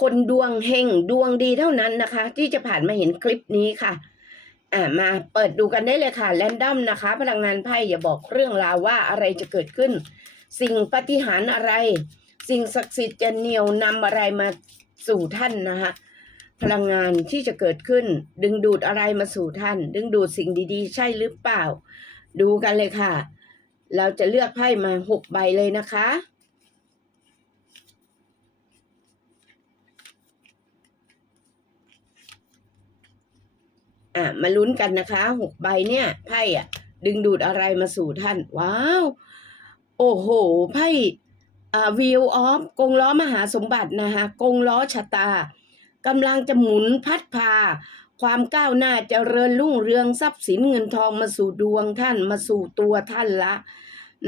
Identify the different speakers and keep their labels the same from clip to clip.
Speaker 1: คนดวงเฮงดวงดีเท่านั้นนะคะ ที่จะผ่านมาเห็นคลิปนี้ค่ะ อ่ามาเปิดดูกันได้เลยค่ะแรนดอมนะคะ พลังงานไพ่อย่าบอกเรื่องราวว่าอะไรจะเกิดขึ้น สิ่งปฏิหารอะไร สิ่งศักดิ์สิทธิ์จะเหนี่ยวนำอะไรมาสู่ท่านนะคะพลังงานที่จะเกิดขึ้น ดึงดูดอะไรมาสู่ท่าน ดึงดูดสิ่งดีๆ ใช่หรือเปล่า ดูกันเลยค่ะ เราจะเลือกไพ่มาหกใบเลยนะคะ มาลุ้นกันนะคะหกใบเนี่ยไพ่อะดึงดูดอะไรมาสู่ท่าน ว้าว โอ้โห ไพ่อ่าวิวออฟกงล้อมหาสมบัตินะคะกงล้อชะตากำลังจะหมุนพัดพา ความก้าวหน้าเจริญรุ่งเรืองทรัพย์สินเงินทองมาสู่ดวงท่านมาสู่ตัวท่านละ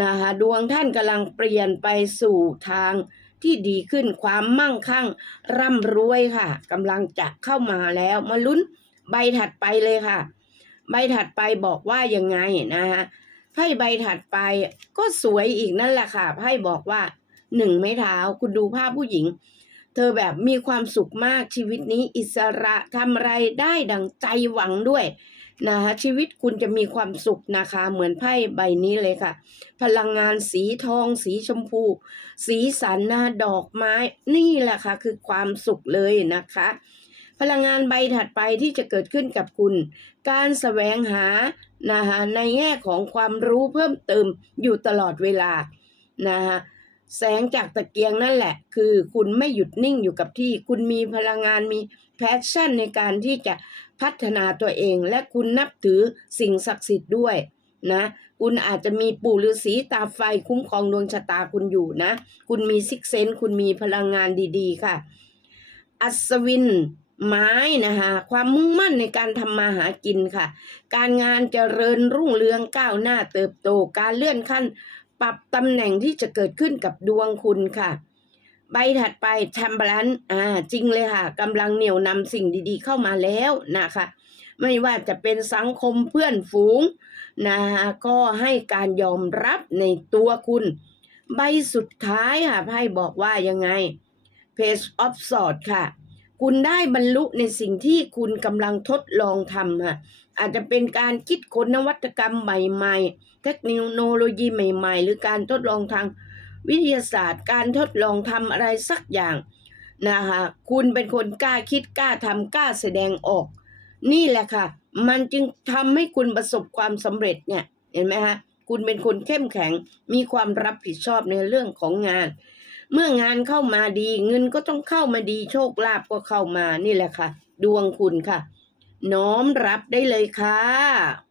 Speaker 1: นะคะดวงท่านกำลังเปลี่ยนไปสู่ทางที่ดีขึ้นความมั่งคั่ง ร่ำรวยค่ะกำลังจะเข้ามาแล้วมาลุ้น ใบถัดไปเลยค่ะ ใบถัดไปบอกว่ายังไงนะคะไพ่ใบถัดไปก็สวยอีกนั่นแหละค่ะไพ่บอกว่าหนึ่งไม้เท้าคุณดูภาพผู้หญิง เธอแบบมีความสุขมากชีวิตนี้อิสระทำอะไรได้ดังใจหวังด้วยนะคะชีวิตคุณจะมีความสุขนะคะ เหมือนไพ่ใบนี้เลยค่ะ พลังงานสีทอง สีชมพู สีสันนะดอกไม้นี่แหละค่ะ คือความสุขเลยนะคะ พลังงานใบถัดไปที่จะเกิดขึ้นกับคุณ การแสวงหานะคะในแง่ของความรู้เพิ่มเติมอยู่ตลอดเวลานะคะแสงจากตะเกียงนั่นแหละ คือคุณไม่หยุดนิ่งอยู่กับที่ คุณมีพลังงานมีแพชชั่นในการที่จะพัฒนาตัวเอง และคุณนับถือสิ่งศักดิ์สิทธิ์ด้วยนะคุณอาจจะมีปู่ฤาษีตาไฟคุ้มครองดวงชะตาคุณอยู่นะ คุณมีซิกเซนคุณมีพลังงานดี ๆ ค่ะ อัศวิน ไม้นะคะความมุ่งมั่นในการทำมาหากินค่ะ การงานเจริญรุ่งเรืองก้าวหน้าเติบโต การเลื่อนขั้น ปรับตำแหน่งที่จะเกิดขึ้นกับดวงคุณค่ะ ใบถัดไปแชมเบรันอ่าจริงเลยค่ะกำลังเหนี่ยวนำสิ่งดีๆเข้ามาแล้วนะคะ ไม่ว่าจะเป็นสังคมเพื่อนฝูงนะคะก็ให้การยอมรับในตัวคุณ ใบสุดท้ายค่ะไพ่บอกว่ายังไง Page of Swords ค่ะ คุณได้บรรลุในสิ่งที่คุณกำลังทดลองทำค่ะอาจจะเป็นการคิดค้นนวัตกรรมใหม่ๆ เทคโนโลยีใหม่ ๆ หรือการทดลองทางวิทยาศาสตร์ การทดลองทำอะไรสักอย่างนะคะคุณเป็นคนกล้าคิดกล้าทำกล้าแสดงออก นี่แหละค่ะ มันจึงทำให้คุณประสบความสำเร็จเนี่ยเห็นไหมคะคุณเป็นคนเข้มแข็งมีความรับผิดชอบในเรื่องของงาน เมื่องานเข้ามาดี เงินก็ต้องเข้ามาดีโชคลาภก็เข้ามานี่แหละค่ะ ดวงคุณค่ะ น้อมรับได้เลยค่ะ